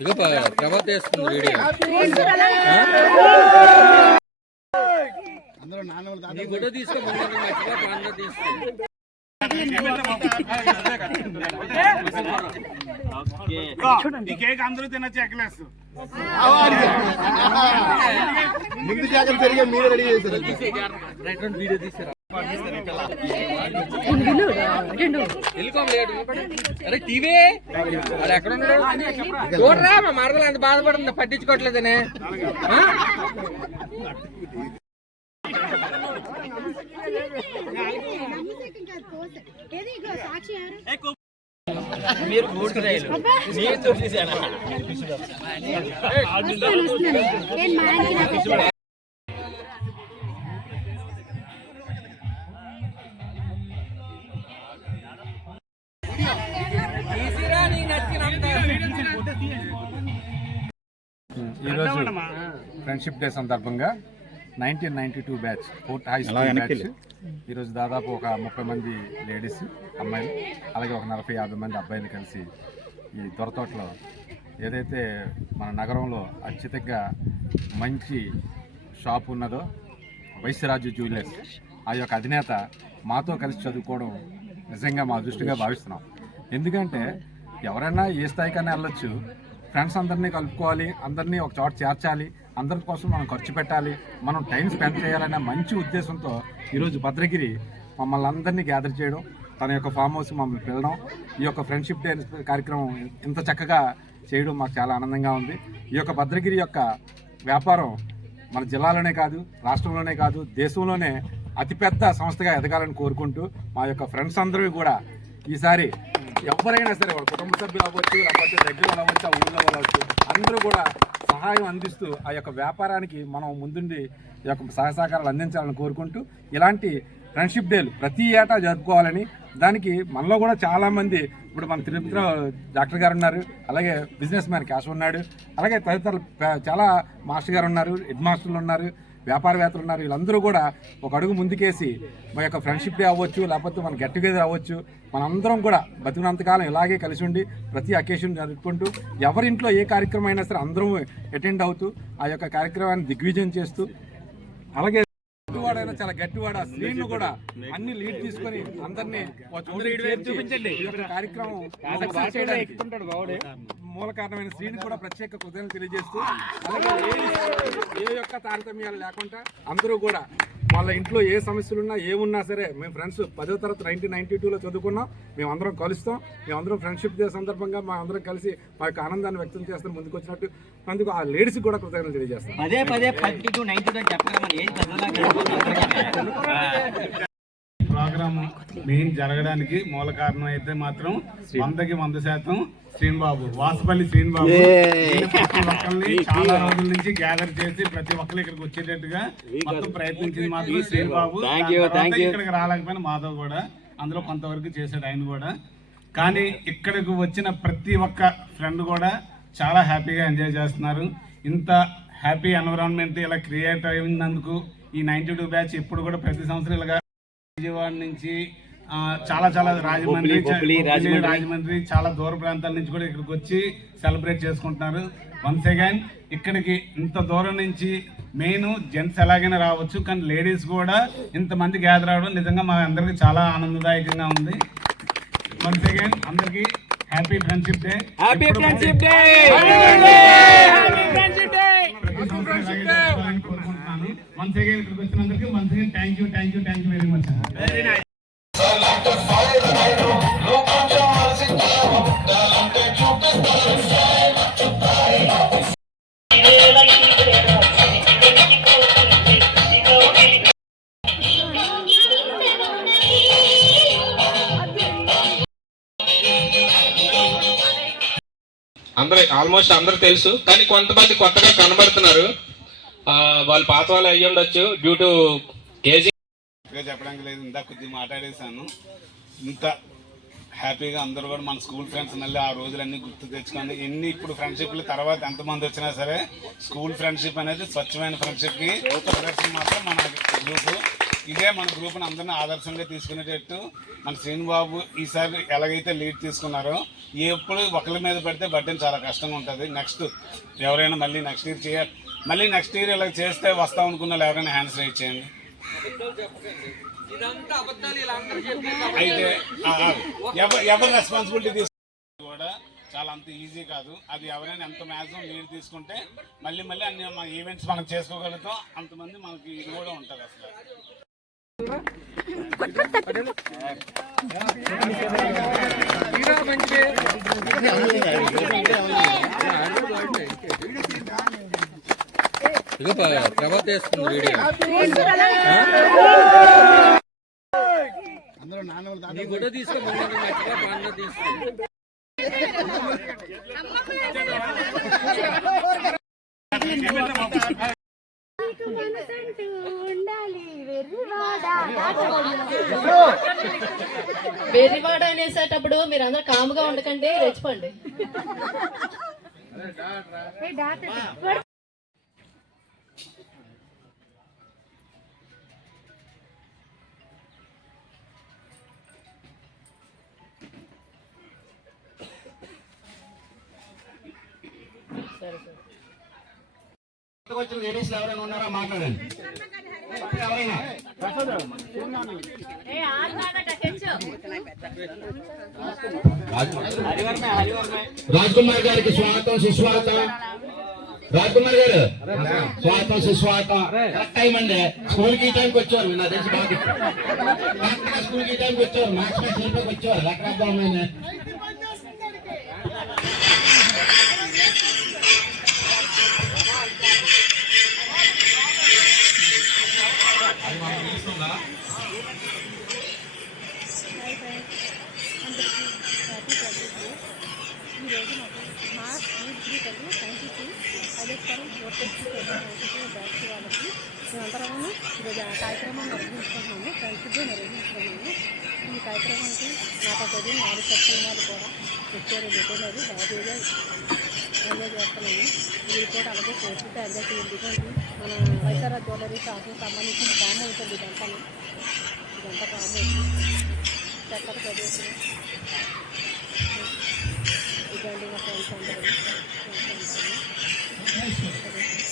ఇక ప్రభాత వేస్తుంది video photo తీసుకో కేక్ అందరూ తినచ్చు ఎక్కలేసు ముందు జాగ్రత్త సరిగా మీరు రెడీ చేశారు వీడియో తీసారా అరే టీవీ అది ఎక్కడ ఉన్నాడు చూడరా మా మరదలు ఎంత బాధపడుతుందో పట్టించుకోవట్లేదనే మీరు ఈరోజు ఫ్రెండ్షిప్ డే సందర్భంగా 1992 batch fourth high school batch ఈరోజు దాదాపు ఒక 30 మంది లేడీస్ అమ్మాయిలు అలాగే ఒక 40-50 మంది అబ్బాయిలు కలిసి ఈ దొరతోటలో ఏదైతే మన నగరంలో అత్యధికంగా మంచి షాప్ ఉన్నదో వైశ్యరాజు జ్యువెలర్స్ ఆ యొక్క అధినేత మాతో కలిసి చదువుకోవడం నిజంగా మా అదృష్టంగా భావిస్తున్నాం. ఎందుకంటే ఎవరైనా ఏ స్థాయికైనా వెళ్ళొచ్చు, ఫ్రెండ్స్ అందరినీ కలుపుకోవాలి, అందరినీ ఒక చోట చేర్చాలి, అందరి కోసం మనం ఖర్చు పెట్టాలి, మనం టైం స్పెండ్ చేయాలనే మంచి ఉద్దేశంతో ఈరోజు భద్రగిరి మమ్మల్ని అందరినీ గ్యాదర్ చేయడం, తన యొక్క ఫామ్ హౌస్ మమ్మల్ని పిలవడం, ఈ యొక్క ఫ్రెండ్షిప్ డే కార్యక్రమం ఇంత చక్కగా చేయడం మాకు చాలా ఆనందంగా ఉంది. ఈ యొక్క భద్రగిరి యొక్క వ్యాపారం మన జిల్లాలోనే కాదు, రాష్ట్రంలోనే కాదు, దేశంలోనే అతిపెద్ద సంస్థగా ఎదగాలని కోరుకుంటూ మా యొక్క ఫ్రెండ్స్ అందరూ కూడా ఈసారి ఎవరైనా సరే వాళ్ళ కుటుంబ సభ్యులు అవ్వచ్చు, లేకపోతే దగ్గర అవ్వచ్చు, ఆ ఊళ్ళో అవ్వచ్చు, అందరూ కూడా సహాయం అందిస్తూ ఆ యొక్క వ్యాపారానికి మనం ముందుండి ఈ యొక్క సహకారాలు అందించాలని కోరుకుంటూ ఇలాంటి ఫ్రెండ్షిప్ డేలు ప్రతి ఏటా జరుపుకోవాలని, దానికి మనలో కూడా చాలామంది ఇప్పుడు మన తిరుపతిలో డాక్టర్ గారు ఉన్నారు, అలాగే బిజినెస్ మ్యాన్ క్యాష్ ఉన్నాడు, అలాగే తదితరులు చాలా మాస్టర్ గారు ఉన్నారు, హెడ్ మాస్టర్లు ఉన్నారు, వ్యాపారవేత్తలు ఉన్నారు. వీళ్ళందరూ కూడా ఒక అడుగు ముందుకేసి మా యొక్క ఫ్రెండ్షిప్ డే అవ్వచ్చు, లేకపోతే మన గెట్ టుగెదర్ అవ్వచ్చు, మనందరం కూడా బతికినంతకాలం ఇలాగే కలిసి ఉండి ప్రతి అకేషన్ జరుపుకుంటూ ఎవరింట్లో ఏ కార్యక్రమం అయినా సరే అందరం అటెండ్ అవుతూ ఆ యొక్క కార్యక్రమాన్ని దిగ్విజయం చేస్తూ, అలాగే గట్టివాడైనా చాలా గట్టివాడ స్క్రీన్ కూడా అన్ని లీడ్ తీసుకొని అందరినీ చూపించండి. ఈ యొక్క కార్యక్రమం మూల కారణమైన శ్రీని కూడా ప్రత్యేక కృతజ్ఞతలు తెలియజేస్తూ, అలాగే ఏ యొక్క తారతమ్యాలు లేకుండా అందరూ కూడా వాళ్ళ ఇంట్లో ఏ సమస్యలున్నా ఏమున్నా సరే, మేము ఫ్రెండ్స్ 10వ తరగతి 1992లో చదువుకున్నాం, మేమందరం కలుస్తాం, మేమందరం ఫ్రెండ్షిప్ డే సందర్భంగా మా అందరం కలిసి మా యొక్క ఆనందాన్ని వ్యక్తం చేస్తాం ముందుకు వచ్చినట్టు. అందుకు ఆ లేడీస్కి కూడా కృతజ్ఞతలు తెలియజేస్తాం. ప్రోగ్రామ్ మెయిన్ జరగడానికి మూల కారణం అయితే మాత్రం 100కి 100% శ్రీనిబాబు, వాసుపల్లి శ్రీనిబాబు ప్రతి ఒక్కరిని చాలా రోజుల నుంచి గ్యాదర్ చేసి ప్రతి ఒక్కరు ఇక్కడికి వచ్చేటట్టుగా మొత్తం ప్రయత్నించింది మాత్రం శ్రీనిబాబు. ఇక్కడికి రాలేకపోయినా మాధవ్ కూడా అందులో కొంతవరకు చేశాడు ఆయన కూడా. కానీ ఇక్కడికి వచ్చిన ప్రతి ఒక్క ఫ్రెండ్ కూడా చాలా హ్యాపీగా ఎంజాయ్ చేస్తున్నారు. ఇంత హ్యాపీ ఎన్విరాన్మెంట్ ఇలా క్రియేట్ అయినందుకు ఈ 92 బ్యాచ్ ఎప్పుడు కూడా ప్రతి సంవత్సరం ఇలాగా విజయవాడ నుంచి చాలా రాజమండ్రి చాలా దూర ప్రాంతాల నుంచి కూడా ఇక్కడికి వచ్చి సెలబ్రేట్ చేసుకుంటున్నారు. వన్స్ అగైన్ ఇక్కడికి ఇంత దూరం నుంచి మెయిన్ జెంట్స్ ఎలాగైనా రావచ్చు, కానీ లేడీస్ కూడా ఇంతమంది గ్యాదర్ అవడం నిజంగా మా అందరికి చాలా ఆనందదాయకంగా ఉంది. వన్స్ అగైన్ అందరికి హ్యాపీ ఫ్రెండ్షిప్ డే. కోరుకుంటున్నాను. వన్స్ అగైన్ ఇక్కడికి వచ్చినందుకు once again thank you very much. Almost అందరూ తెలుసు, కానీ కొంతమంది కొత్తగా కనబడుతున్నారు. వాళ్ళు పాత వాళ్ళు అయ్యి ఉండొచ్చు డ్యూ టు కేజీ కొత్తగా చెప్పడానికి లేదు, ఇందాక కొద్దిగా మాట్లాడేశాను. ఇంత హ్యాపీగా అందరూ కూడా మన స్కూల్ ఫ్రెండ్స్ మళ్ళీ ఆ రోజులన్నీ గుర్తు తెచ్చుకొని ఎన్ని ఇప్పుడు ఫ్రెండ్షిప్లు తర్వాత ఎంతమంది వచ్చినా సరే స్కూల్ ఫ్రెండ్షిప్ అనేది స్వచ్ఛమైన ఫ్రెండ్షిప్కి ప్రదర్శన మాత్రం మన గ్రూపు. ఇదే మన గ్రూప్ని అందరినీ ఆదర్శంగా తీసుకునేటట్టు మన శ్రీనుబాబు ఈసారి ఎలాగైతే లీడ్ తీసుకున్నారో ఎప్పుడు ఒకరి మీద పెడితే బడ్డెన్ చాలా కష్టంగా ఉంటుంది. నెక్స్ట్ ఎవరైనా మళ్ళీ నెక్స్ట్ ఇయర్ ఇలా చేస్తే వస్తాం అనుకున్న వాళ్ళు ఎవరైనా హ్యాండ్స్ రైజ్ చేయండి. అయితే ఎవరు రెస్పాన్సిబిలిటీ తీసుకుంటే కూడా చాలా అంత ఈజీ కాదు. అది ఎవరైనా ఎంత మ్యాక్సిమం లీడ్ తీసుకుంటే మళ్ళీ అన్ని మన ఈవెంట్స్ మనం చేసుకోగలుగుతాం. అంతమంది మనకి ఇది కూడా ఉంటుంది. అసలు ప్రభాత్ వేస్తుంది వీడియో ఫోటో తీసుకో తీసుకో. వెర్రివాడ అనేసేటప్పుడు మీరు అందరూ కాముగా ఉండకండి, రెచ్చిపోండి. వచ్చిన లేడీస్ ఎవరైనా ఉన్నారా మాట్లాడండి. ఎవరైనా రాజ్ కుమార్ గారికి స్వాగతం సుస్వాగతం. రాజ్ కుమార్ గారు స్వాగతం సుస్వాగతం. కరెక్ట్ టైం అండి. స్కూల్ కి టైంకి వచ్చారు. నా తెలిసి బాగా స్కూల్ కి టైంకి వచ్చారు. మ్యాథ్స్ వచ్చారు. రకరకాల ఈరోజు మాకు మా స్కూల్ తరఫున సైంటిఫిక్ అదేస్వరం బ్యాచ్ వాళ్ళకి మేమందరము ఈరోజు ఆ కార్యక్రమాన్ని నిర్వహించుకుంటున్నాము. ఫ్రెండ్షిప్ నిర్వహించుకున్నాము. ఈ కార్యక్రమానికి నాతో చదివి 4 సత్సంగాలు కూడా వచ్చారు. వెటనరీ హ్యాపీగా ఎంజాయ్ చేస్తున్నాము. మీరు కూడా అలాగే చేస్తుంటే ఎంజాయ్ చేయండి. మన వైఎస్ఆర్ జ్యువెలరీ షాప్కి సంబంధించిన ఫామ్ అవుతుంది. ఇదంతా ఫామ్ అవుతుంది. చక్కగా ప్రదేశం ఇదండి. మా ఫ్రెండ్స్ అందరూ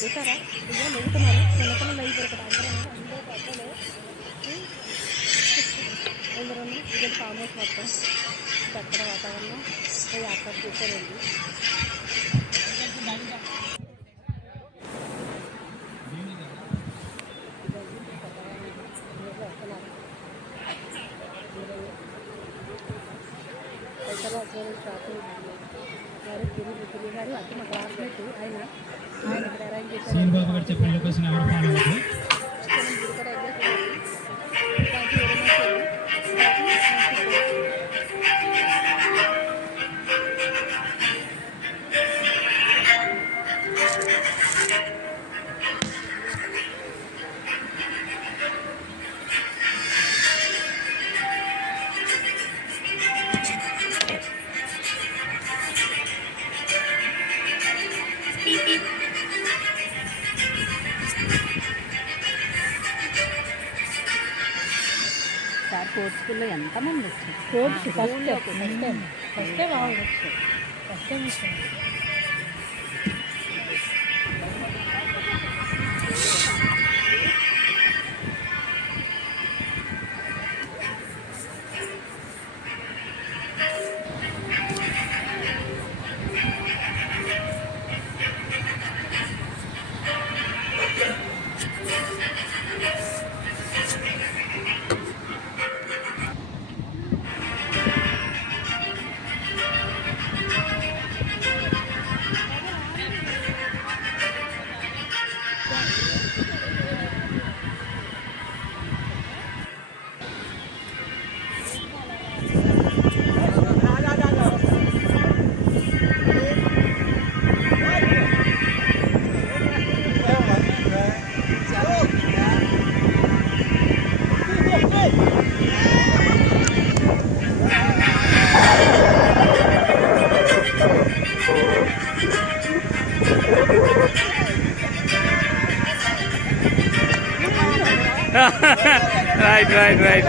చూసారా ఇదే వెళ్తున్నారు. చిన్నపిల్లలు అయిపోతారు. అందరూ పెద్దలు అందరూ ఇదే ఫామ్ హౌస్ మొత్తం చక్కగా వాతావరణం అక్కడ చూసారండి. గారు అది మా క్లాస్మేట్. ఆయన ఇక్కడ అరేంజ్ చేశారు. శ్రీబాబు గారు చెప్పిన లొకేషన్ ఎవరు ఫాలో అవ్వదు. సార్ కోర్ట్ స్కూల్లో ఎంతమంది వచ్చారు? కోర్ట్స్ ఫస్ట్ టైం వాళ్ళు వచ్చారు. ఫస్ట్ టైం వచ్చారు. Right right right